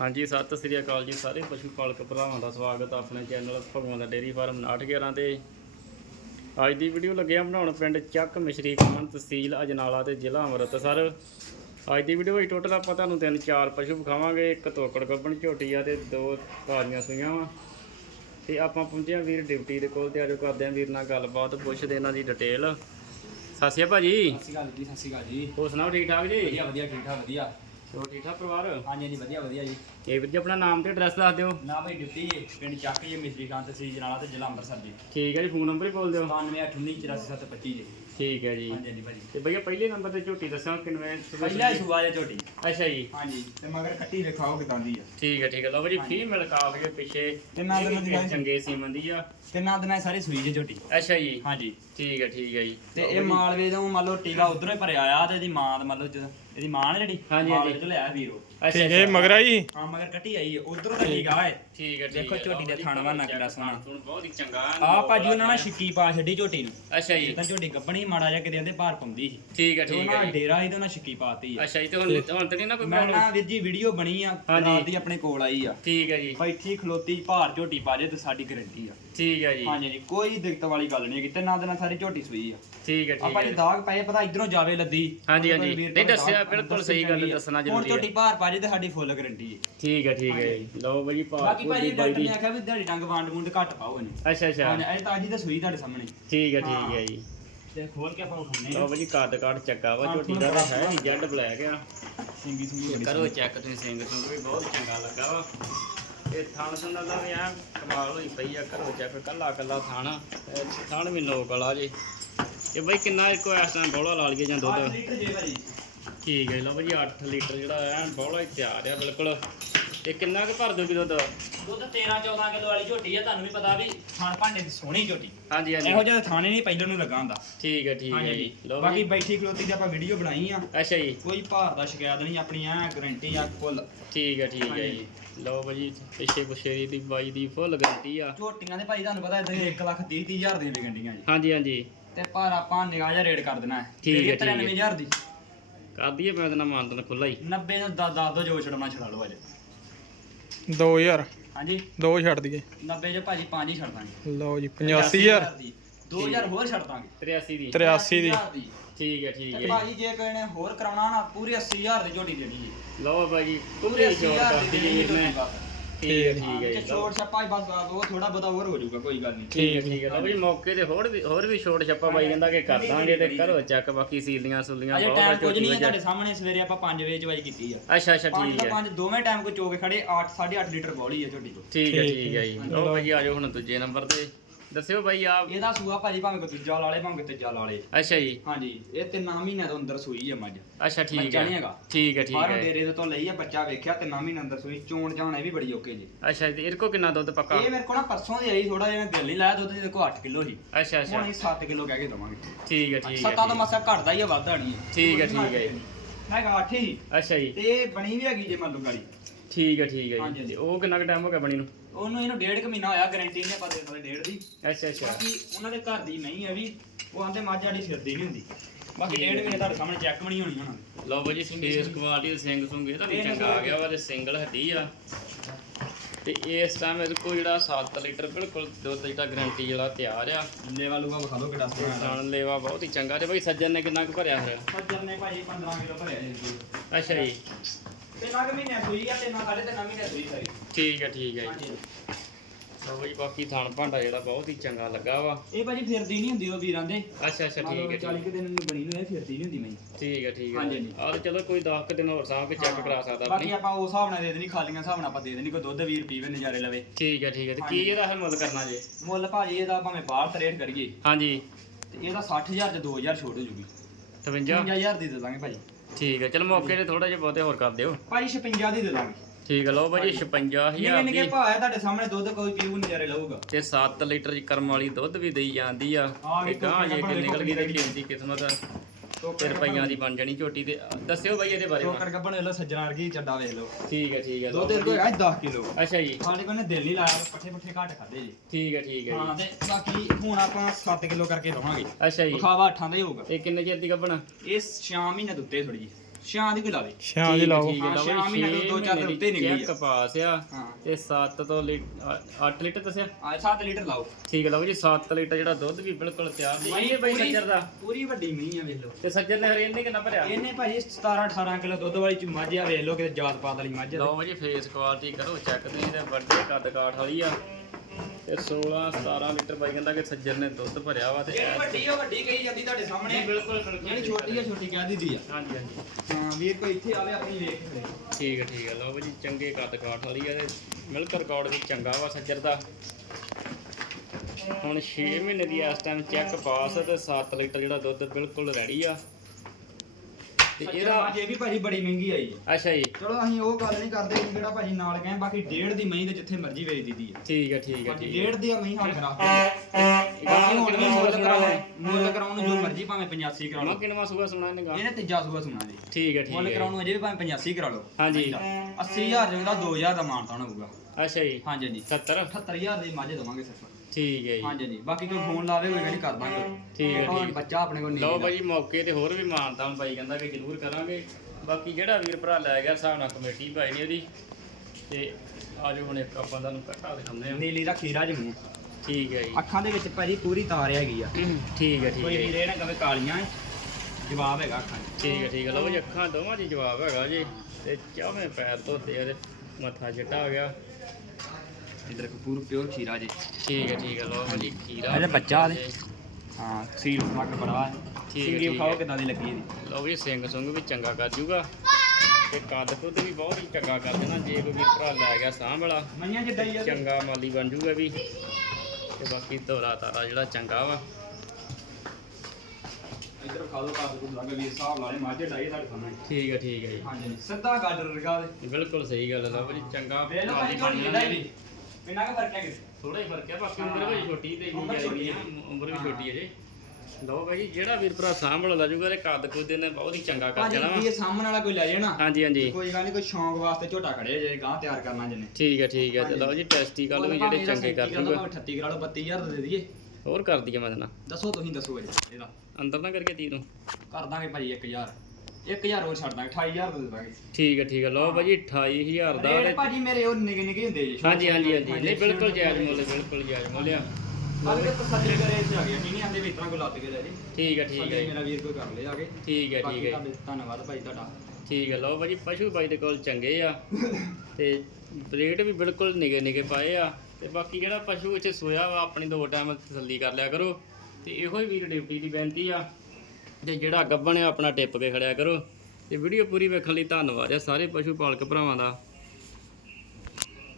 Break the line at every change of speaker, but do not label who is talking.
ਹਾਂਜੀ ਸਤਿ ਸ੍ਰੀ ਅਕਾਲ ਜੀ ਸਾਰੇ ਪਸ਼ੂ ਪਾਲਕ ਭਰਾਵਾਂ ਦਾ ਸਵਾਗਤ ਹੈ ਆਪਣੇ ਚੈਨਲ ਭਗਵਾਨ ਦਾ ਡੇਰੀ ਫਾਰਮ 911 ਤੇ। ਅੱਜ ਦੀ ਵੀਡੀਓ ਲੱਗਿਆ ਬਣਾਉਣ ਪਿੰਡ ਚੱਕ ਮਿਸ਼ਰੀ ਕਮਨ ਤਹਿਸੀਲ ਅਜਨਾਲਾ ਤੇ ਜ਼ਿਲ੍ਹਾ ਅੰਮ੍ਰਿਤਸਰ। ਅੱਜ ਦੀ ਵੀਡੀਓ ਵਿੱਚ ਟੋਟਲ ਆਪਾਂ ਤੁਹਾਨੂੰ ਤਿੰਨ ਚਾਰ ਪਸ਼ੂ ਵਿਖਾਵਾਂਗੇ ਇੱਕ ਤੋਕੜ ਗੱਬਣ ਝੋਟੀ ਆ ਤੇ ਦੋ ਤਾਜ਼ੀਆਂ ਸੂਈਆਂ ਵਾ। ਤੇ ਆਪਾਂ ਪਹੁੰਚੇ ਹਾਂ ਵੀਰ ਡਿਊਟੀ ਦੇ ਕੋਲ ਤੇ ਆਜੋ ਕਰਦੇ ਹਾਂ ਵੀਰ ਨਾਲ ਗੱਲਬਾਤ ਪੁੱਛਦੇ ਇਹਨਾਂ ਦੀ ਡਿਟੇਲ ਸਤਿ ਸ਼੍ਰੀ ਅਕਾਲ ਭਾਜੀ।
ਸਤਿ ਸ਼੍ਰੀ ਅਕਾਲ ਜੀ ਸਤਿ ਸ਼੍ਰੀ ਅਕਾਲ ਜੀ।
ਹੋਰ ਸੁਣਾਓ ਠੀਕ ਠਾਕ ਜੀ?
ਵਧੀਆ ਵਧੀਆ ਠੀਕ ਠਾਕ ਵਧੀਆ।
ਹੋਰ ਠੀਕ ਠਾਕ ਪਰਿਵਾਰ?
ਹਾਂਜੀ ਹਾਂਜੀ ਵਧੀਆ ਵਧੀਆ ਜੀ।
ਇਹ ਵੀਰ ਜੀ ਆਪਣਾ ਨਾਮ ਤੇ ਐਡਰੈਸ ਦੱਸ ਦਿਓ।
ਨਾ ਭਾਈ ਡਿਊਟੀ ਜੀ ਪਿੰਡ ਚੱਕ ਜੀ ਮਿਸਰੀ ਖਾਨ ਤਹਿਸੀਲ ਜਨਾਲਾ ਤੇ ਜ਼ਿਲ੍ਹਾ ਅੰਮ੍ਰਿਤਸਰ ਜੀ।
ਠੀਕ ਹੈ ਜੀ ਫੋਨ ਨੰਬਰ ਹੀ ਬੋਲ ਦਿਓ।
9819847725 ਜੀ।
ਠੀਕ ਹੈ ਜੀ।
ਹਾਂਜੀ ਹਾਂਜੀ ਭਾਜੀ।
ਤੇ ਭਈਆ ਪਹਿਲੇ ਨੰਬਰ ਤੇ ਝੋਟੀ ਦੱਸਾਂ ਕਿੰਨੇ
ਪਹਿਲਾ ਸੂਆ ਜੇ ਝੋਟੀ।
ਅੱਛਾ ਜੀ।
ਹਾਂਜੀ। ਤੇ ਮਗਰ ਕੱਟੀ ਦਿਖਾਓ ਕਿਦਾਂ ਦੀ ਆ।
ਠੀਕ ਹੈ ਠੀਕ ਹੈ। ਲਓ ਜੀ ਫੀਮੇਲ ਕਾਫ ਦੇ ਪਿੱਛੇ।
ਤੇ
ਵੀ
ਦਿਨਾਂ ਦੀ
ਚੰਗੇ ਸੀਮਨ ਦੀ ਆ।
ਤਿੰਨਾਂ ਦਿਨਾਂ ਸਾਰੀ ਸੂਈ ਜੇ ਝੋਟੀ।
ਅੱਛਾ ਜੀ।
ਹਾਂਜੀ।
ਠੀਕ ਹੈ ਠੀਕ ਹੈ ਜੀ।
ਤੇ ਇਹ ਮਾਲਵੇ ਤੋਂ ਮੰਨ ਲਓ ਟੀਕਾ ਉਧਰੋਂ ਹੀ ਭਰਿਆ ਆ ਤੇ ਇਹਦੀ ਮਾਂ ਦਾ ਮੰਨ ਲਓ ਜਦੋਂ ਇਹਦੀ ਮਾਂ ਨੇ ਜਿਹੜੀ?
ਹਾਂਜੀ, ਹਾਂਜੀ।
ਤੋਂ ਲਿਆ ਵੀਰੋ।
ਅੱਛਾ
ਠੀਕ ਹੈ ਮਗਰਾ ਜੀ
ਹਾਂ ਮਗਰ ਕੱਟੀ ਆਈ ਹੈ ਉਧਰੋਂ ਦਾ ਟੀਕਾ ਹੈ
ਠੀਕ ਹੈ
ਦੇਖੋ
ਹੈ,
ਝੋਟੀ ਦੇ ਥਣ ਵਾ ਨੱਕ ਦਾ ਸੋਹਣਾ।
ਥਣ ਬਹੁਤ ਹੀ ਚੰਗਾ।
ਆ ਭਾਜੀ ਉਹਨਾਂ ਨੇ ਛਿੱਕੀ ਪਾ ਛੱਡੀ ਝੋਟੀ ਨੂੰ।
ਅੱਛਾ ਜੀ।
ਤਾਂ ਝੋਟੀ ਗੱਬਣੀ ਮਾੜਾ ਜਿਹਾ ਕਿਤੇ ਉਹਦੇ ਭਾਰ ਪਾਉਂਦੀ ਸੀ।
ਠੀਕ ਹੈ
ਤੇ
ਠੀਕ
ਉਹਨਾਂ
ਹੈ ਜੀ।
ਡੇਰਾ ਹੀ ਤੇ ਉਹਨਾਂ ਛਿੱਕੀ ਪਾਤੀ ਆ।
ਅੱਛਾ ਜੀ ਤੇ ਹੁਣ ਹੁਣ ਤੇ ਨਹੀਂ ਨਾ ਕੋਈ
ਮੈਂ ਨਾ ਵੀਰ ਜੀ ਵੀਡੀਓ ਬਣੀ ਆ
ਹਾਂਜੀ।
ਰਾਤ ਦੀ ਆਪਣੇ ਕੋਲ ਆਈ ਆ।
ਠੀਕ ਹੈ ਜੀ।
ਬੈਠੀ ਖਲੋਤੀ ਭਾਰ ਝੋਟੀ ਪਾ ਜੇ ਤੇ ਸਾਡੀ ਗਾਰੰਟੀ ਆ।
ਠੀਕ ਹੈ ਜੀ।
ਹਾਂਜੀ ਜੀ ਕੋਈ ਦਿੱਕਤ ਵਾਲੀ ਗੱਲ ਨਹੀਂ ਕਿਤੇ ਨਾ ਦੇ ਨਾਲ ਸਾਰੀ ਝੋਟੀ ਸੂਈ ਆ।
ਠੀਕ ਹੈ ਠੀਕ
ਆਪਾਂ
ਹੈ।
ਜੀ ਦਾਗ ਪਏ ਪਤਾ ਇਧਰੋਂ ਜਾਵੇ ਲੱਦੀ।
ਹਾਂਜੀ, ਹਾਂਜੀ। ਨਹੀਂ, ਦੱਸਿਆ, ਬਿਲਕੁਲ ਸਹੀ ਗੱਲ
ਆ।
ਦੱਸਣਾ
ਹੁਣ
ਜ਼ਰੂਰੀ ਹੈ।
ਝੋਟੀ ਭਾਰ ਪਾ ਜੇ ਤੇ ਸਾਡੀ ਫੁੱਲ ਗਾਰੰਟੀ ਹੈ।
ਠੀਕ ਹੈ ਠੀਕ ਹੈ ਲਓ ਭਾਜੀ ਭਾਅ
ਬਾਕੀ ਭਾਜੀ ਡਾਕਟਰ ਨੇ ਆਖਿਆ ਵੀ ਦਿਹਾੜੀ ਡੰਗ ਵੰਡ ਮੁੰਡ ਘੱਟ ਪਾਓ ਇਹਨੂੰ।
ਅੱਛਾ ਅੱਛਾ।
ਹਾਂਜੀ ਇਹ ਤਾਜੀ ਤਾਂ ਸੂਈ ਤੁਹਾਡੇ ਸਾਹਮਣੇ।
ਠੀਕ ਹੈ ਠੀਕ ਹੈ ਜੀ।
ਤੇ ਖੋਲ ਕੇ ਆਪਾਂ ਖਾਣੇ
ਲਓ ਭਾਜੀ ਕੱਦ ਕੱਦ ਚੱਕਾ ਵਾ ਝੋਟੀ ਦਾ ਹੈ ਨਹੀਂ ਜੈਡ ਬਲੈਕ ਆ।
ਸਿੰਗੀ ਸਿੰਗੀ
ਕਰੋ ਚੈੱਕ ਤੁਸੀਂ ਸਿੰਘ ਸਿੰਘ ਵੀ ਬਹੁਤ ਚੰਗਾ ਲੱਗਾ ਵਾ। ਇਹ ਥਣ ਸੰਦਾ ਦਾ ਵੀ ਐ ਕਮਾਲ ਹੋਈ ਪਈ ਆ ਕਰੋ ਚੈੱਕ ਕੱਲਾ ਕੱਲਾ ਥਣ ਥਣ ਵੀ ਨੋਕ ਵਾਲਾ ਜੀ। ਇਹ ਬਈ ਕਿੰਨਾ ਇੱਕੋ ਇਸ ਟਾਈਮ ਬੋਲਾ ਲਾ ਲਈਏ ਜਾਂ ਦੁੱਧ?
ਲੀਟਰ ਜੇ ਭਾਜੀ।
ਠੀਕ ਹੈ ਲਓ ਭਾਜੀ 8 ਲੀਟਰ ਜਿਹੜਾ ਐ ਬੋਲਾ ਹੀ ਤਿਆਰ ਆ ਬਿਲਕੁਲ। ਇਹ ਕਿੰਨਾ ਕੁ ਭਰ ਦੋਗੀ ਦੁੱਧ?
ਦੁੱਧ 13 14 ਕਿਲੋ ਵਾਲੀ ਝੋਟੀ ਆ ਤੁਹਾਨੂੰ ਵੀ ਪਤਾ ਵੀ ਖਾਣ ਭਾਂਡੇ ਦੀ ਸੋਹਣੀ ਝੋਟੀ।
ਹਾਂਜੀ ਹਾਂਜੀ।
ਇਹੋ ਜਿਹਾ ਥਾਣੇ ਨਹੀਂ ਪਹਿਲਾਂ ਨੂੰ ਲੱਗਾ ਹੁੰਦਾ
ਠੀਕ ਹੈ ਠੀਕ ਹੈ ਜੀ। ਲਓ
ਬਾਕੀ ਬੈਠੀ ਖਲੋਤੀ ਦੀ ਆਪਾਂ ਵੀਡੀਓ ਬਣਾਈ ਆ।
ਅੱਛਾ ਜੀ।
ਕੋਈ ਭਾਰ ਦਾ ਸ਼ਿਕਾਇਤ ਨਹੀਂ ਆਪਣੀ ਐ ਗਾਰੰਟੀ ਆ ਫੁੱਲ
ਠੀਕ ਹੈ ਠੀਕ ਹੈ ਜੀ। ਲਓ ਭਾਜੀ ਪਿੱਛੇ ਪੁੱਛੇ ਦੀ ਬਾਈ ਦੀ ਫੁੱਲ ਗਾਰੰਟੀ ਆ।
ਝੋਟੀਆਂ ਦੇ ਭਾਈ ਤੁਹਾਨੂੰ ਪਤਾ ਇਦਾਂ 1 ਲੱਖ 30 30 ਹਜ਼ਾਰ ਦੀਆਂ ਵਿਕਣਡੀਆਂ ਜੀ।
ਹਾਂਜੀ ਹਾਂਜੀ।
ਤੇ ਪਰ ਆਪਾਂ ਨਿਗਾਹ ਜਿਹਾ ਰੇਟ ਕਰ ਦੇਣਾ ਹੈ।
ਠੀਕ ਹੈ, ਠੀਕ ਹੈ।
93000 ਦੀ।
ਕਰ ਦਈਏ ਮੈਂ ਤਾਂ ਮਾਨਤਨ ਖੁੱਲਾ ਹੀ।
90 ਤੋਂ 10 10 ਦੋ ਜੋ ਛਡਣਾ ਛਡਾ ਲਓ ਅੱਜ
2000
ਹਾਂਜੀ।
ਦੋ ਛੱਡ ਦਈਏ।
90 ਚ ਭਾਜੀ 5 ਹੀ ਛੱਡ ਦਾਂਗੇ।
ਲਓ ਜੀ 85000
ਦੀ। 2000 ਹੋਰ ਛੱਡ ਦਾਂਗੇ।
83 ਦੀ।
83 ਦੀ।
83000
ਠੀਕ ਹੈ ਠੀਕ
ਤੇ
ਹੈ।
ਭਾਜੀ ਜੇ ਨੇ ਹੋਰ ਕਰਾਉਣਾ ਨਾ ਪੂਰੀ 80000 ਦੀ ਝੋਟੀ ਦੇਣੀ ਜੀ
ਲਓ ਭਾਜੀ
ਪੂਰੀ
ਪੂਰੀ
80000
ਜੋੜ
ਦੀ ਦੇਣੀ
ਜੀ ਮੈਂ।
ਬਸ
ਠੀਕ ਹੈ
ਹਾਂ,
ਠੀਕ ਹੈ
ਤੇ
ਜੀ।
ਛੋਟ ਛੱਪਾ ਹੀ ਬਸ ਉਹ ਥੋੜਾ ਬਹੁਤਾ ਹੋਰ ਹੋ ਜਾਊਗਾ ਕੋਈ ਗੱਲ ਨਹੀਂ।
ਠੀਕ ਹੈ ਠੀਕ ਹੈ ਲਓ ਜੀ। ਮੌਕੇ ਤੇ ਹੋਰ ਵੀ ਹੋਰ ਵੀ ਛੋਟ ਛੱਪਾ ਬਾਈ ਕਹਿੰਦਾ ਕਿ ਕਰ ਦਾਂਗੇ ਤੇ ਕਰੋ ਚੱਕ ਬਾਕੀ ਸੀਲੀਆਂ ਸੁਲੀਆਂ
ਅਜੇ
ਬਹੁਤ ਆ
ਟਾਈਮ ਕੁਝ ਨਹੀਂ ਹੈ
ਝੋਟੀ
ਤੁਹਾਡੇ ਸਾਹਮਣੇ ਸਵੇਰੇ ਆਪਾਂ 5 ਵਜੇ ਚਵਾਈ ਕੀਤੀ ਆ।
ਅੱਛਾ ਅੱਛਾ
ਪੰਜ
ਠੀਕ
ਤੋਂ
ਹੈ।
ਪੰਜ ਦੋਵੇਂ ਟਾਈਮ ਕੋ ਚੋ ਕੇ ਖੜੇ 8 8.5 ਲੀਟਰ ਬੋਲੀ
ਠੀਕ ਹੈ
ਠੀਕ
ਹੈ ਜੀ। ਲਓ ਆਜੋ ਹੁਣ ਦੂਜੇ ਨੰਬਰ ਤੇ। ਦੱਸਿਓ ਭਾਈ ਆਪ।
ਇਹਦਾ ਸੂਆ ਭਾਜੀ ਭਾਵੇਂ ਕੋ ਦੂਜਾ ਲਾਲੇ ਭਾਵੇਂ ਕੋ ਤੀਜਾ ਲਾਲੇ
ਅੱਛਾ ਜੀ।
ਹਾਂਜੀ ਇਹ ਤਿੰਨਾਂ ਮਹੀਨਿਆਂ ਤੋਂ ਅੰਦਰ ਸੂਈ ਹੈ ਮੱਝ।
ਅੱਛਾ ਠੀਕ
ਬੱਚਾ ਨਹੀਂ
ਹੈ
ਹੈਗਾ।
ਠੀਕ ਹੈ ਠੀਕ
ਬਾਹਰੋਂ
ਹੈ।
ਡੇਰੇ ਦੇ ਤੋਂ ਲਈ ਹੈ ਬੱਚਾ ਵੇਖਿਆ ਤਿੰਨਾਂ ਮਹੀਨਿਆਂ ਅੰਦਰ ਸੂਈ ਚੋਣ ਜਾਣ ਵੀ ਬੜੀ ਓਕੇ ਜੀ।
ਅੱਛਾ ਤੇ ਇਹਦੇ ਕੋ ਕਿੰਨਾ ਦੁੱਧ ਪੱਕਾ?
ਇਹ ਮੇਰੇ ਕੋਲ ਨਾ ਪਰਸੋਂ ਦੀ ਆਈ ਥੋੜਾ ਜਿਹਾ ਮੈਂ ਦਿਲ ਨਹੀਂ ਲਾਇਆ ਦੁੱਧ ਦੇ ਕੋ 8 ਕਿਲੋ ਸੀ।
ਅੱਛਾ ਅੱਛਾ।
ਹੁਣ ਇਹ 7 ਕਿਲੋ ਕਹਿ ਕੇ ਦਵਾਂਗੇ।
ਠੀਕ ਹੈ ਠੀਕ
ਸੱਤਾਂ ਤੋਂ
ਹੈ।
ਮਸਾ ਘਟਦਾ ਹੀ ਆ ਵੱਧਦਾ ਨਹੀਂ
ਠੀਕ ਹੈ, ਠੀਕ ਹੈ।
ਮੈਂ ਕਿਹਾ 8 ਹੀ।
ਅੱਛਾ ਜੀ।
ਤੇ ਇਹ ਬਣੀ ਵੀ ਹੈਗੀ ਜੇ ਮੰਨ ਲਓ ਗਾੜੀ
ਠੀਕ ਹੈ ਠੀਕ ਹੈ
ਹਾਂਜੀ,
ਜੀ ਤੇ ਉਹ ਕਿੰਨਾ ਕੁ ਟਾਈਮ ਹੋ ਗਿਆ ਬਣੀ ਨੂੰ?
ਉਹਨੂੰ ਇਹਨੂੰ ਡੇਢ ਕੁ ਮਹੀਨਾ ਹੋਇਆ ਗਾਰੰਟੀ ਨਹੀਂ ਆਪਾਂ ਦੇ ਸਕਦੇ ਡੇਢ ਦੀ।
ਅੱਛਾ ਅੱਛਾ।
ਬਾਕੀ ਉਹਨਾਂ ਦੇ ਘਰ ਦੀ ਨਹੀਂ ਹੈ ਵੀ ਉਹ ਆਂਦੇ ਮੱਝ ਸਾਡੀ ਫਿਰਦੀ ਨਹੀਂ ਹੁੰਦੀ। ਬਾਕੀ ਡੇਢ ਮਹੀਨੇ ਤੁਹਾਡੇ ਸਾਹਮਣੇ ਚੈੱਕ ਨਹੀਂ ਹੋਣੀ ਹੁਣ
ਲਓ ਬਾਈ ਜੀ ਫੇਸ ਕੁਆਲਿਟੀ ਦੇ ਸਿੰਘ ਸੁੰਗੇ ਤਾਂ ਵੀ ਚੰਗਾ ਆ ਗਿਆ ਵਾ ਤੇ ਸਿੰਗਲ ਹੱਡੀ ਆ। ਤੇ ਇਸ ਟਾਈਮ ਇਹਦੇ ਕੋਲ ਜਿਹੜਾ 7 ਲੀਟਰ ਬਿਲਕੁਲ ਦੁੱਧ ਜਿਹੜਾ ਗਰੰਟੀ ਜਿਹੜਾ ਤਿਆਰ ਆ।
ਲੈਵਾ ਲੂਗਾ ਵਿਖਾ ਲਓ ਕਿੱਡਾ ਸੋਹਣਾ
ਸਾਣ ਲੇਵਾ ਬਹੁਤ ਹੀ ਚੰਗਾ ਤੇ ਬਾਈ ਸੱਜਣ ਨੇ ਕਿੰਨਾ ਕੁ ਭਰਿਆ ਫਿਰ?
ਸੱਜਣ ਨੇ ਭਾਜੀ 15 ਕਿਲੋ ਭਰਿਆ ਜੀ।
ਅੱਛਾ ਜੀ।
ਤੇ ਨਾ ਕਿ ਮਹੀਨੇ ਸੂਈ ਆ ਤੇ ਨਾ ਸਾਢੇ ਤਿੰਨ ਮਹੀਨੇ ਸੂਈ ਸਾਰੀ।
ਠੀਕ ਹੈ ਠੀਕ ਹੈ ਜੀ।
ਹਾਂਜੀ।
ਲਓ ਬਾਈ ਬਾਕੀ ਥਣ ਭਾਂਡਾ ਜਿਹੜਾ ਬਹੁਤ ਹੀ ਚੰਗਾ ਲੱਗਾ ਵਾ।
ਇਹ ਭਾਜੀ ਫਿਰਦੀ ਨਹੀਂ ਹੁੰਦੀ ਉਹ ਵੀਰਾਂ ਦੇ।
ਅੱਛਾ ਅੱਛਾ ਠੀਕ ਹੈ
40 ਕੁ ਦਿਨ ਨੂੰ ਬਣੀ ਨੂੰ ਇਹ ਫਿਰਦੀ ਨਹੀਂ ਹੁੰਦੀ ਮੈਂ
ਠੀਕ ਹੈ ਠੀਕ ਹੈ
ਹਾਂਜੀ, ਹਾਂਜੀ।
ਆਹ ਤੇ ਚਲੋ ਕੋਈ 10 ਕੁ ਦਿਨ ਹੋਰ ਸਾਂਭ ਕੇ ਚੈੱਕ ਕਰਾ ਸਕਦਾ
ਬਾਕੀ
ਆਪਣੀ
ਆਪਾਂ ਉਸ ਹਿਸਾਬ ਨਾਲ ਦੇ ਦੇਣੀ ਖਾਲੀਆਂ ਹਿਸਾਬ ਨਾਲ ਆਪਾਂ ਦੇ ਦੇਣੀ ਕੋਈ ਦੁੱਧ ਵੀਰ ਪੀਵੇ ਨਜ਼ਾਰੇ ਲਵੇ।
ਠੀਕ ਹੈ ਠੀਕ ਹੈ ਤੇ ਕੀ ਇਹਦਾ ਫਿਰ ਮੁੱਲ ਕਰਨਾ ਜੇ?
ਮੁੱਲ ਭਾਜੀ ਇਹਦਾ ਭਾਵੇਂ ਬਾਹਰ ਤਰੇਟ ਕਰੀਏ।
ਹਾਂਜੀ।
ਤੇ ਇਹਦਾ 60000 ਚ 2000 ਛੋਟ ਹੋ ਜੂਗੀ।
52
55000 ਦੀ ਦੇ ਦਾਂਗੇ ਭਾਜੀ।
ਠੀਕ ਹੈ ਚਲ ਮੌਕੇ ਤੇ ਥੋੜਾ ਜਿਹਾ ਬਹੁਤੇ ਹੋਰ ਕਰ ਦਿਓ।
ਭਾਜੀ 56 ਦੀ ਦੇ ਦਾਂਗੇ।
ਠੀਕ ਹੈ ਲਓ ਭਾਜੀ
ਨਿੱਕੇ
56000
ਨਿੱਕੇ
ਦੀ।
ਭਾਅ ਹੈ ਤੁਹਾਡੇ ਸਾਹਮਣੇ ਦੁੱਧ ਕੋਈ ਪੀਊ ਨਜ਼ਾਰੇ ਲਊਗਾ।
ਤੇ 7 ਲੀਟਰ ਕਰਮ ਵਾਲੀ ਦੁੱਧ ਵੀ ਦੇਈ ਜਾਂਦੀ ਆ।
ਹਾਂ,
ਤੇ ਗਾਂ ਜੇ ਕਿ ਨਿਕਲ ਗਈ ਤੇ ਕਿਸਮਤ ਆ। ਤੇ ਰੁਪਈਆਂ ਦੀ ਬਣ ਜਾਣੀ ਝੋਟੀ ਤੇ ਦੱਸਿਓ ਬਾਈ ਇਹਦੇ ਬਾਰੇ।
ਟੋਕਰ ਗੱਬਣ ਵੇਖ ਲਓ ਸੱਜਣਾ ਵਰਗੀ ਚੱਡਾ ਵੇਖ ਲਓ।
ਠੀਕ ਹੈ ਠੀਕ ਹੈ
ਦੁੱਧ ਇਹਦੇ ਕੋਲ ਹੈ 10 ਕਿਲੋ।
ਅੱਛਾ ਜੀ।
ਸਾਡੇ ਕੋਲ ਨੇ ਦਿਲ ਨਹੀਂ ਲਾਇਆ ਪੱਠੇ ਪੁੱਠੇ ਘੱਟ ਖਾਦੇ ਜੀ।
ਠੀਕ ਹੈ ਠੀਕ ਹੈ
ਹਾਂ ਤੇ ਬਾਕੀ ਹੁਣ ਆਪਾਂ 7 ਕਿਲੋ ਕਰਕੇ ਦਵਾਂਗੇ।
ਅੱਛਾ ਜੀ।
ਵਿਖਾਵਾ 8 ਦਾ ਹੀ ਹੋਊਗਾ।
ਇਹ ਕਿੰਨੇ ਚਿਰ ਦੀ ਗੱਭਣ?
ਇਹ 6 ਮਹੀਨੇ ਦੇ ਉੱਤੇ ਥੋੜੀ ਜੀ ਛਾਂ ਦੀ ਕੋਈ ਲਾਵੇ
ਛਾਂ ਦੀ ਲਾਓ।
ਹੈ,
ਹਾਂ,
ਲਓ
ਛੇ ਮਹੀਨੇ ਤੋਂ ਦੋ ਚਾਰ ਉੱਤੇ ਨਿਕਲੀ ਆ।
ਪਾਸ ਆ
ਹਾਂ।
ਤੇ 7 ਤੋਂ 8 ਲੀਟਰ ਦੱਸਿਆ?
ਆ 7 ਲੀਟਰ ਲਾਓ।
ਠੀਕ ਹੈ ਲਓ ਜੀ 7 ਲੀਟਰ ਜਿਹੜਾ ਦੁੱਧ ਵੀ ਬਿਲਕੁਲ ਤਿਆਰ ਨਹੀਂ ਇਹ ਬਈ
ਪੂਰੀ-
ਸੱਜਰ ਦਾ।
ਪੂਰੀ ਵੱਡੀ ਮਹੀਂ ਆ ਵੇਖ ਲਓ।
ਤੇ ਸੱਜਰ ਨੇ ਹਰੇ ਨੇ ਕਿੰਨਾ ਭਰਿਆ?
ਇਹਨੇ ਭਾਜੀ 17 18 ਕਿਲੋ ਦੁੱਧ ਵਾਲੀ ਚ ਮੱਝ ਆ ਵੇਖ ਲਓ ਕਿ ਜਾਤ ਪਾਤ ਵਾਲੀ ਮੱਝ ਆ।
ਲਓ ਜੀ ਫੇਸ ਕੁਆਲਿਟੀ ਕਰੋ ਚੈੱਕ ਤੇ ਵੱਡੇ ਕੱਦ ਕਾਠ ਵਾਲੀ ਆ। ਤੇ 16 17 ਲੀਟਰ ਬਾਈ ਕਹਿੰਦਾ ਕਿ ਸੱਜਰ ਨੇ ਦੁੱਧ ਭਰਿਆ ਵਾ ਤੇ
ਜਿਹੜੀ ਵੱਡੀ ਆ ਵੱਡੀ ਕਹੀ ਜਾਂਦੀ ਤੁਹਾਡੇ ਸਾਹਮਣੇ।
ਬਿਲਕੁਲ ਬਿਲਕੁਲ।
ਜਿਹੜੀ ਛੋਟੀ ਆ ਛੋਟੀ ਕਹਿ ਦਿੱਤੀ ਆ।
ਹਾਂਜੀ ਹਾਂਜੀ।
ਹਾਂ ਵੀਰ ਕੋਈ ਇੱਥੇ ਆਵੇ ਆਪਣੀ ਵੇਖ ਲੈ
ਠੀਕ ਹੈ ਠੀਕ ਹੈ ਲਓ ਜੀ ਚੰਗੇ ਕੱਦ ਕਾਠ ਵਾਲੀ ਆ ਤੇ ਮਿਲਕ ਰਿਕਾਰਡ ਵੀ ਚੰਗਾ ਵਾ ਸੱਜਰ ਦਾ। ਹੁਣ 6 ਮਹੀਨੇ ਦੀ ਇਸ ਟਾਈਮ ਚੈੱਕ ਪਾਸ ਤੇ 7 ਲੀਟਰ ਜਿਹੜਾ ਦੁੱਧ ਬਿਲਕੁਲ ਰੈਡੀ ਆ। ਤੇ
ਇਹਦਾ ਇਹ ਵੀ ਭਾਜੀ ਬੜੀ ਮਹਿੰਗੀ ਆਈ ਹੈ।
ਅੱਛਾ ਜੀ।
ਚਲੋ ਅਸੀਂ ਉਹ ਗੱਲ ਨਹੀਂ ਕਰਦੇ ਅਸੀਂ ਕਿਹੜਾ ਭਾਜੀ ਨਾਲ ਗਏ ਬਾਕੀ ਡੇਢ ਦੀ ਮਹੀਂ ਤੇ ਜਿੱਥੇ ਮਰਜ਼ੀ ਵੇਚ ਦਿੱਤੀ ਹੈ।
ਠੀਕ ਹੈ ਠੀਕ ਹੈ
ਬਾਕੀ ਡੇਢ ਦੀ ਮਹੀਂ ਹੱਥ ਰੱਖ ਬਾਕੀ ਹੁਣ ਵੀ ਮੁੱਲ ਕਰਾਉਣਾ ਮੁੱਲ ਕਰਾਉਣ ਨੂੰ ਜੋ ਮਰਜ਼ੀ ਭਾਵੇਂ 85 ਕਰਾ ਲਓ।
ਕਿੰਨਵਾ ਸੂਗਾ ਸੁਣਾ ਇਹਨੇ ਗਾ?
ਇਹਨੇ ਤੀਜਾ ਸੂਆ ਸੁਣਾ ਜੀ।
ਠੀਕ ਹੈ ਠੀਕ
ਮੁੱਲ
ਹੈ।
ਕਰਾਉਣ ਨੂੰ ਅਜੇ ਵੀ ਭਾਵੇਂ 85 ਕਰਾ ਲਓ।
ਹਾਂਜੀ।
80000 ਜਿਹੜਾ 2000 ਦਾ ਮਾਨਤਾਨ ਹੋਊਗਾ
ਅੱਛਾ ਜੀ।
ਹਾਂਜੀ ਜੀ
70
78000 ਦੀ ਮੱਝ ਦਵਾਂਗੇ ਸਿਰਫ।
ਠੀਕ ਹੈ ਜੀ।
ਹਾਂਜੀ ਜੀ ਬਾਕੀ ਕੋਈ ਫੋਨ ਲਾਵੇ ਕੋਈ ਨਹੀਂ ਕਰ ਦਾਂਗੇ।
ਠੀਕ ਹੈ,
ਹੁਣ
ਠੀਕ।
ਬੱਚਾ ਆਪਣੇ ਕੋਲ ਨਹੀਂ
ਲਓ ਭਾਈ ਮੌਕੇ ਤੇ ਹੋਰ ਵੀ ਮਾਨਤਾ ਬਾਈ ਕਹਿੰਦਾ ਕਿ ਜ਼ਰੂਰ ਕਰਾਂਗੇ। ਬਾਕੀ ਜਿਹੜਾ ਵੀਰ ਭਰਾ ਲੈ ਗਿਆ ਹਿਸਾਬ ਨਾਲ ਕਮੇਟੀ ਭਾਈ ਨੇ ਉਹਦੀ। ਤੇ ਆਜੋ ਹੁਣ ਇੱਕ ਆਪਾਂ ਤੁਹਾਨੂੰ ਕੱਟਾ ਦਿਖਾਉਂਦੇ ਹਾਂ।
ਨੀਲੀ ਦਾ ਖੀਰਾ ਜਮੂ
ਠੀਕ ਹੈ ਜੀ।
ਅੱਖਾਂ ਦੇ ਵਿੱਚ ਭਾਜੀ ਪੂਰੀ ਤਾਰ ਹੈਗੀ ਆ।
ਠੀਕ ਹੈ ਠੀਕ
ਕੋਈ
ਹੈ
ਵੀਰ ਇਹ ਨਾ ਕਵੇ ਕਾਲੀਆਂ ਹੈ। ਜਵਾਬ ਹੈਗਾ ਅੱਖਾਂ 'ਚ
ਠੀਕ ਹੈ ਠੀਕ ਹੈ। ਲਓ ਜੀ ਅੱਖਾਂ ਦੋਵਾਂ ਦੀ ਜਵਾਬ ਹੈਗਾ ਜੀ। ਤੇ ਚਾਵੇਂ ਪੈਰ ਧੋਤੇ ਆ ਤੇ ਮੱਥਾ ਚਿੱਟਾ ਹੋ ਗਿਆ।
ਇਧਰ ਪੂਰ ਪਿਓਰ ਖੀਰਾ ਜੀ।
ਠੀਕ ਹੈ ਠੀਕ ਹੈ ਲਓ ਜੀ ਖੀਰਾ।
ਇਹਦੇ ਬੱਚਾ ਦੇ। ਹਾਂ ਸੀਲ ਸਮੱਕ ਬੜਾ ਹੈ।
ਠੀਕ ਹੈ, ਠੀਕ
ਵਿਖਾਓ
ਹੈ।
ਕਿਦਾਂ ਦੀ ਲੱਗੀ ਇਹਦੀ?
ਲਓ ਜੀ ਸਿੰਘ ਸੁੰਗ ਵੀ ਚੰਗਾ ਕਰ ਜੂਗਾ। ਤੇ ਕੱਦ ਕੁੱਦ ਵੀ ਬਹੁਤ ਹੀ ਚੰਗਾ ਕਰ ਦੇਣਾ ਜੇ ਕੋਈ ਵੀਰ ਭਰਾ ਲੈ ਗਿਆ ਸਾਂਭ ਵਾਲਾ
ਮਈਆਂ ਜਿੱਦਾਂ ਹੀ ਆ। ਤੇ-
ਚੰਗਾ ਮਾਲੀ ਬਣ ਜੂਗਾ ਵੀ। ਤੇ ਬਾਕੀ ਧੋਰਾ ਤਾਰਾ ਜਿਹੜਾ ਚੰਗਾ ਵਾ।
ਇੱਧਰ ਖਾ ਲਓ ਕਾਦ ਕੁਦ ਲੱਗ ਵੀਰ ਸਾਹਿਬ ਲਾਲੇ ਮਾਝੇ ਡਾਈ ਸਾਡੇ ਸਾਹਮਣੇ।
ਠੀਕ ਹੈ ਠੀਕ ਹੈ ਜੀ।
ਹਾਂਜੀ ਸਿੱਧਾ ਗਾਡਰ ਰਗਾ ਦੇ।
ਬਿਲਕੁਲ ਸਹੀ ਗੱਲ ਹੈ ਲਓ ਜੀ ਚੰਗਾ
ਵੇਖ ਲਓ
ਮਾਲੀ ਬਣ
ਹੀ। ਇੰਨਾ ਕੁ ਫ਼ਰਕ ਹੈ ਕਿ
ਥੋੜਾ ਹੀ ਫ਼ਰਕ ਹੈ ਬਾਕੀ ਉਮਰ ਵੀ ਛੋਟੀ ਤੇ ਇੰਨੀ
ਉਮਰ
ਜ਼ਿਆਦਾ
ਛੋਟੀ
ਨਹੀਂ
ਹੈ।
ਹੈ। ਉਮਰ ਵੀ
ਹਾਂ।
ਛੋਟੀ ਹੈ ਜੀ। ਲਓ ਭਾਈ ਜਿਹੜਾ ਵੀਰ ਭਰਾ ਸਾਂਭਲ ਲਾ ਜੂਗਾ ਤੇ ਕੱਦ ਕੁੱਦ ਨੇ ਬਹੁਤ ਹੀ ਚੰਗਾ ਕਰ
ਭਾਜੀ
ਜਾਣਾ ਵਾ।
ਵੀਰ ਸਾਹਮਣੇ ਵਾਲਾ ਕੋਈ ਲੈ ਜੇ ਨਾ
ਹਾਂਜੀ ਹਾਂਜੀ।
ਕੋਈ ਗੱਲ ਨਹੀਂ ਕੋਈ ਸ਼ੌਂਕ ਵਾਸਤੇ ਝੋਟਾ ਖੜੇ ਜੇ ਗਾਂ ਤਿਆਰ ਕਰਨਾ ਜਿਹਨੇ
ਠੀਕ ਹੈ ਠੀਕ ਹੈ ਤੇ ਲਓ ਜੀ ਟੈਸਟੀਕਲ ਵੀ ਜਿਹੜੇ ਚੰਗੇ ਕਰ ਜੂਗਾ
38 ਕਰਾ ਲਓ 32000 ਦੇ ਦਈਏ।
ਹੋਰ ਕਰ ਦਈਏ ਮੈਂ ਦੇਣਾ
ਦੱਸੋ ਤੁਸੀਂ ਦੱਸੋ ਜੀ ਇਹਦਾ।
ਅੰਦਰ ਨਾ ਕਰਕੇ ਤੀ ਤੂੰ।
ਕਰ ਦਾਂਗੇ ਭਾਜੀ 1000 1000 ਹੋਰ ਛੱਡ ਦਾਂਗੇ 28000 ਦੇ ਦਾਂਗੇ।
ਠੀਕ ਹੈ ਠੀਕ ਹੈ ਲਓ ਭਾਜੀ 28000 ਦਾ
ਰੇਟ
ਤੇ-
ਭਾਜੀ ਮੇਰੇ ਉਹ ਨਿੱਕੇ ਨਿੱਕੇ ਹੁੰਦੇ ਜੀ
ਹਾਂਜੀ ਹਾਂਜੀ ਹਾਂਜੀ। ਨਹੀਂ ਬਿਲਕੁਲ ਜਾਇਜ਼ ਮੁੱਲ ਬਿਲਕੁਲ ਜਾਇਜ਼ ਮੁੱਲ ਆ।
ਸਾਡੇ ਪਸੰਦ ਕਰੇ ਇੱਥੇ ਆ ਗਿਆ ਨਹੀਂ ਆਂਦੇ ਵੀ ਇਤਨਾ ਕੋ ਲੱਤ ਕੇ ਲੈ ਜੀ।
ਠੀਕ ਹੈ ਠੀਕ ਹੈ
ਸਾਡੇ ਮੇਰਾ ਵੀਰ ਕੋਈ ਕਰ ਲੈ ਆ ਕੇ।
ਠੀਕ ਹੈ ਠੀਕ ਹੈ
ਤੁਹਾਡੇ ਧੰਨਵਾਦ ਭਾਈ ਤੁਹਾਡਾ।
ਠੀਕ ਹੈ ਲਓ ਭਾਜੀ ਪਸ਼ੂ ਬਾਈ ਦੇ ਕੋਲ ਚੰਗੇ ਆ। ਤੇ ਰੇਟ ਵੀ ਬਿਲਕੁਲ ਨਿਗੇ ਨਿਗੇ ਪਾਏ ਆ। ਤੇ ਬਾਕੀ ਜਿਹੜਾ ਪਸ਼ੂ ਇੱਥੇ ਸੋਇਆ ਵਾ ਆਪਣੀ ਦੋ ਟਾਈਮ ਤਸੱਲੀ ਕਰ ਲਿਆ ਕਰੋ। ਤੇ ਇਹੋ ਹੀ ਵੀਰ ਡਿਊਟੀ ਦੀ ਬੇਨਤੀ ਆ। ਤੇ ਜਿਹੜਾ ਗੱਬਣ ਆ ਆਪਣਾ ਟਿੱਪ ਕੇ ਖੜਿਆ ਕਰੋ। ਤੇ ਵੀਡੀਓ ਪੂਰੀ ਵੇਖਣ ਲਈ ਧੰਨਵਾਦ ਆ ਸਾਰੇ ਪਸ਼ੂ ਪਾਲਕ ਭਰਾਵਾਂ ਦਾ।